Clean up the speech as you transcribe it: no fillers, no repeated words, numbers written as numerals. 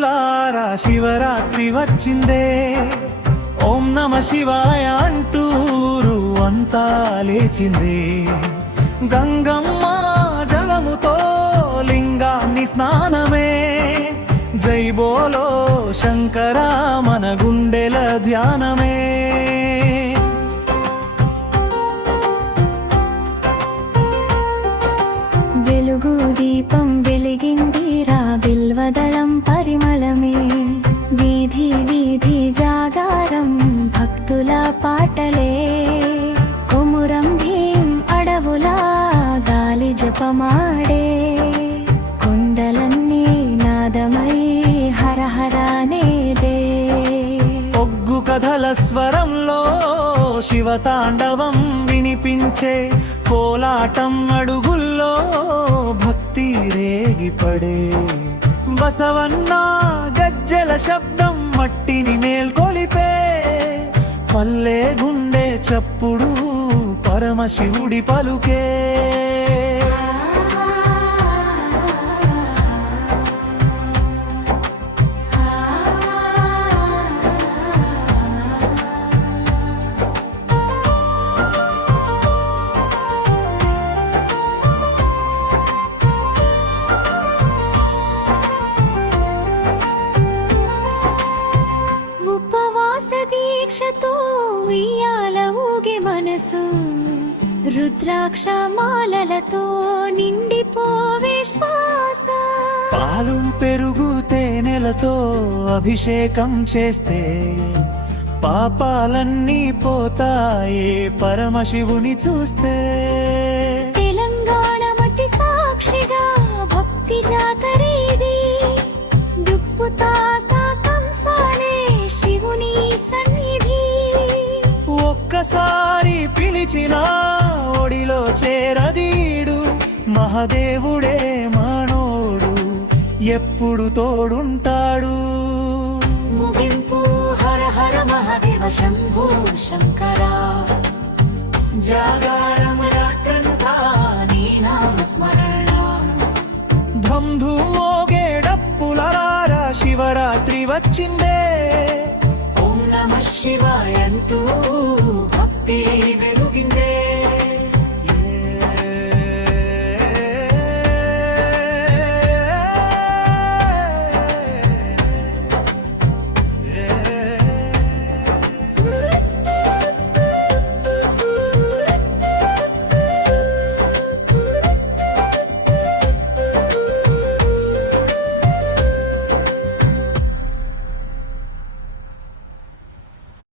భక్తులారా శివరాత్రి వచ్చిందే, ఓం నమ శివాయ అంటూరు అంతా లేచిందే. గంగమ్మ జలముతో లింగాన్ని స్నానమే, జై బోలో శంకర మన గుండెల ధ్యానమే. వెలుగు దీపం వెలిగిందిరా బిల్వదళం పరిమళమే, వీధి వీధి జాగారం భక్తుల పాటలే. కొమురం భీం అడవులా గాలి జపమాడే, కొండలన్నీ నాదమై హరహరానేదే. ఒగ్గు కథల స్వరంలో శివతాండవం వినిపించే, కోలాటం అడుగుల్లో భక్తి రేగిపడే. బసవన్న గజ్జెల శబ్దం మట్టిని మేల్కొలిపే, పల్లె గుండె చప్పుడు పరమశివుడి పలుకే. దీక్షతో ఉయ్యాల ఊగే మనసు, రుద్రాక్ష మాలలతో నిండిపోవే శ్వాస. పాలు పెరుగు తేనెలతో అభిషేకం చేస్తే, పాపాలన్నీ పోతాయే పరమశివుని చూస్తే. తెలంగాణ మట్టి సాక్షిగా భక్తి జాతరేది, దుప్పుతా ఒక్కసారి పిలిచిన ఒడిలో చేరదీడు, మహదేవుడే మానోడు ఎప్పుడు తోడుంటాడు. ముగింపు హర హర మహాదేవ శంభో శంకర, జాగారం రాత్రంతా నీ నామ స్మరణ. ధమ్ ధూమ్ మోగే డప్పులరారా శివరాత్రి వచ్చిందే, ఓం నమ శివాయ అంటూ భక్తి వెలుగిందే.